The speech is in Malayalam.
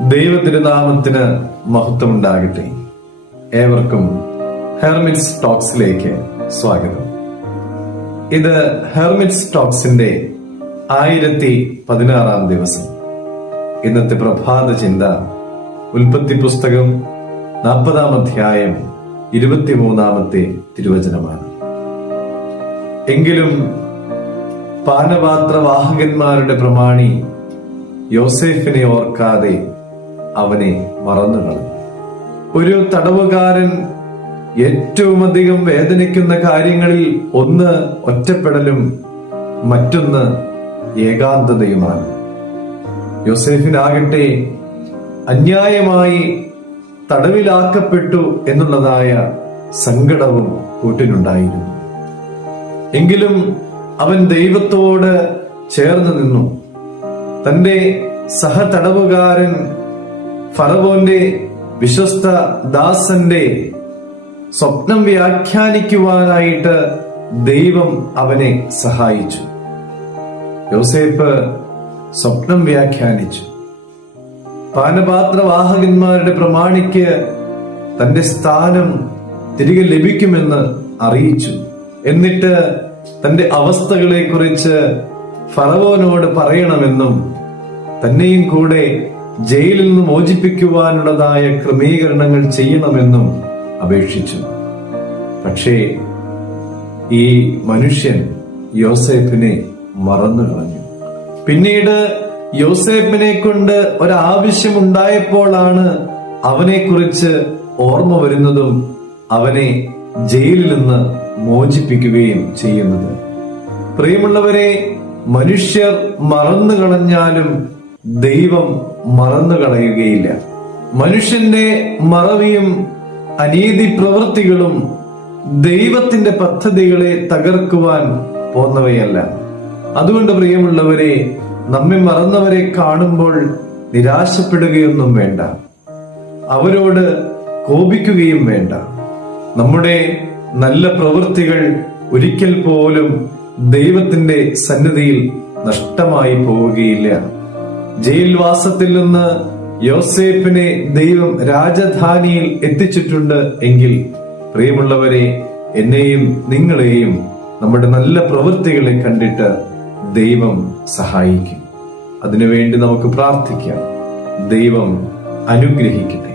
ദൈവതിരുനാമത്തിന് മഹത്വമുണ്ടാകട്ടെ. ഏവർക്കും ഹെർമിറ്റ്സ് ടോക്സിലേക്ക് സ്വാഗതം. ഇത് ഹെർമിറ്റ്സ് ടോക്സിന്റെ ആയിരത്തി പതിനാറാം ദിവസം. ഇന്നത്തെ പ്രഭാത ചിന്ത ഉൽപ്പത്തി പുസ്തകം നാൽപ്പതാം അധ്യായം ഇരുപത്തിമൂന്നാമത്തെ തിരുവചനമാണ്. എങ്കിലും പാനപാത്രവാഹകന്മാരുടെ പ്രമാണി യോസേഫിനെ ഓർക്കാതെ അവനെ മറന്നു കളഞ്ഞു. ഒരു തടവുകാരൻ ഏറ്റവും അധികം വേദനിക്കുന്ന കാര്യങ്ങളിൽ ഒന്ന് ഒറ്റപ്പെടലും മറ്റൊന്ന് ഏകാന്തതയുമാണ്. യോസേഫിനാകട്ടെ അന്യായമായി തടവിലാക്കപ്പെട്ടു എന്നുള്ളതായ സങ്കടവും കൂട്ടിനുണ്ടായിരുന്നു. എങ്കിലും അവൻ ദൈവത്തോട് ചേർന്ന് നിന്നു. തന്റെ സഹതടവുകാരൻ ഫറവോന്റെ വിശ്വസ്ത ദാസന്റെ സ്വപ്നം വ്യാഖ്യാനിക്കുവാനായിട്ട് ദൈവം അവനെ സഹായിച്ചു. യോസേപ്പ് സ്വപ്നം വ്യാഖ്യാനിച്ചു. പാനപാത്രവാഹകന്മാരുടെ പ്രമാണിക്ക് തന്റെ സ്ഥാനം തിരികെ ലഭിക്കുമെന്ന് അറിയിച്ചു. എന്നിട്ട് തന്റെ അവസ്ഥകളെ കുറിച്ച് ഫറവോനോട് പറയണമെന്നും തന്നെയും കൂടെ ജയിലിൽ നിന്ന് മോചിപ്പിക്കുവാനുള്ളതായ ക്രമീകരണങ്ങൾ ചെയ്യണമെന്നും അപേക്ഷിച്ചു. പക്ഷേ ഈ മനുഷ്യൻ യോസേഫിനെ മറന്നു കളഞ്ഞു പിന്നീട് യോസേഫിനെ കൊണ്ട് ഒരാവശ്യം ഉണ്ടായപ്പോഴാണ് അവനെ കുറിച്ച് ഓർമ്മ വരുന്നതും അവനെ ജയിലിൽ നിന്ന് മോചിപ്പിക്കുകയും ചെയ്യുന്നത്. പ്രിയമുള്ളവരെ മനുഷ്യർ മറന്നു കളഞ്ഞാലും ദൈവം മറന്നു കളയുകയില്ല. മനുഷ്യന്റെ മറവിയും അനീതി പ്രവൃത്തികളും ദൈവത്തിന്റെ പദ്ധതികളെ തകർക്കുവാൻ പോന്നവയല്ല. അതുകൊണ്ട് പ്രിയമുള്ളവരെ നമ്മെ മറന്നവരെ കാണുമ്പോൾ നിരാശപ്പെടുകയൊന്നും വേണ്ട. അവരോട് കോപിക്കുകയും വേണ്ട. നമ്മുടെ നല്ല പ്രവൃത്തികൾ ഒരിക്കൽ പോലും ദൈവത്തിന്റെ സന്നിധിയിൽ നഷ്ടമായി പോവുകയില്ല. ജയിൽവാസത്തിൽ നിന്ന് യോസേപ്പിനെ ദൈവം രാജധാനിയിൽ എത്തിച്ചിട്ടുണ്ട് എങ്കിൽ പ്രിയമുള്ളവരെ എന്നെയും നിങ്ങളെയും നമ്മുടെ നല്ല പ്രവൃത്തികളെ കണ്ടിട്ട് ദൈവം സഹായിക്കും. അതിനുവേണ്ടി നമുക്ക് പ്രാർത്ഥിക്കാം. ദൈവം അനുഗ്രഹിക്കട്ടെ.